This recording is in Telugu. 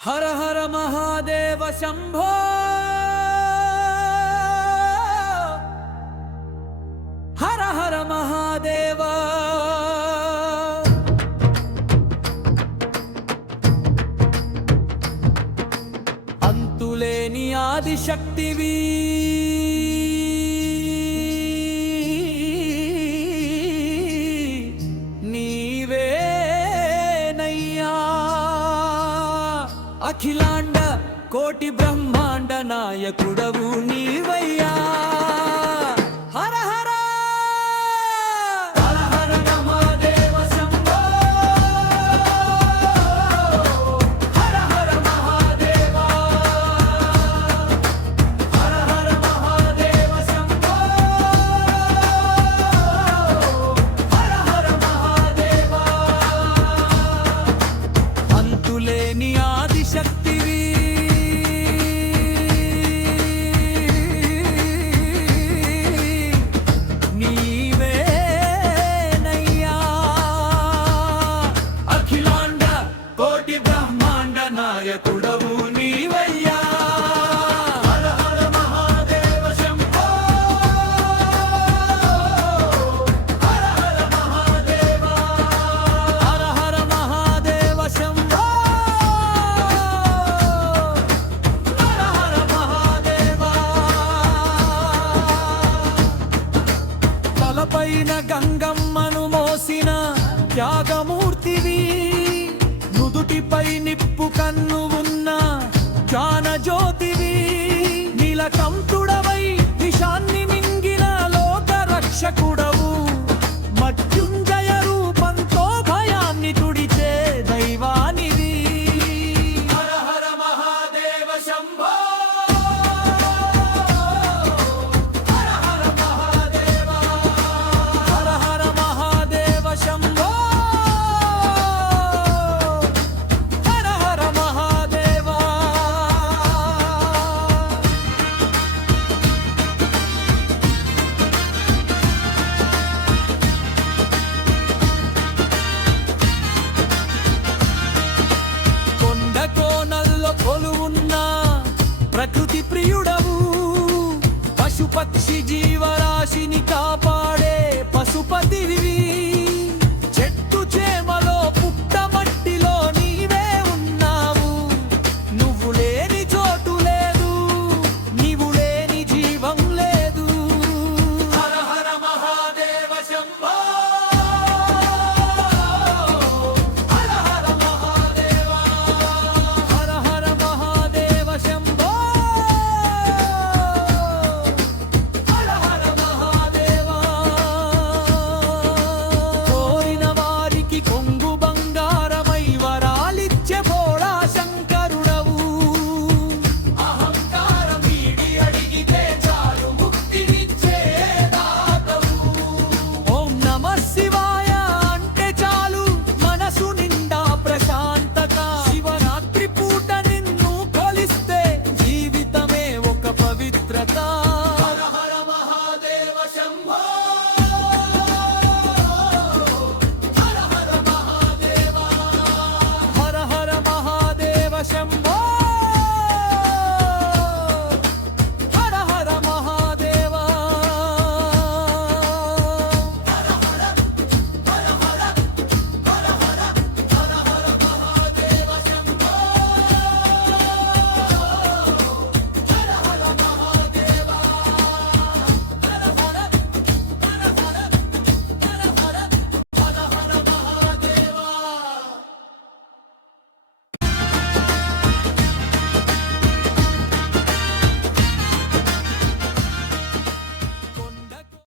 హర హర మహాదేవ శంభో హర హర మహాదేవ అంతులేని ఆదిశక్తివి అఖిలాండ కోటి బ్రహ్మాండ నాయకుడవు నీవయ్యా హర హర హర హర మహాదేవ శంభో హర హర మహాదేవ హర హర మహాదేవ శంభో హర హర మహాదేవ అంతులేని శక్తివి నీవేనయ్యా అఖిలాండ కోటి బ్రహ్మాండ నాయకుడవు నీవయ్యా హర హర మహాదేవ శంభో హర హర మహాదేవ హర హర మహాదేవ శంభో పైన గంగమ్మను మోసిన త్యాగమూర్తివి నుదుటిపై నిప్పు కన్ను ఉన్న జ్ఞానజ్యోతివి నీలకంఠుడవై విషాన్ని మింగిన లోక రక్షకుడవు మృత్యుంజయ రూపంతో భయాన్ని తుడిచే దైవానివి హర హర మహాదేవ శంభో ప్రకృతి ప్రియుడవు పశుపక్షి జీవరాశిని కాపాడే పశుపతివి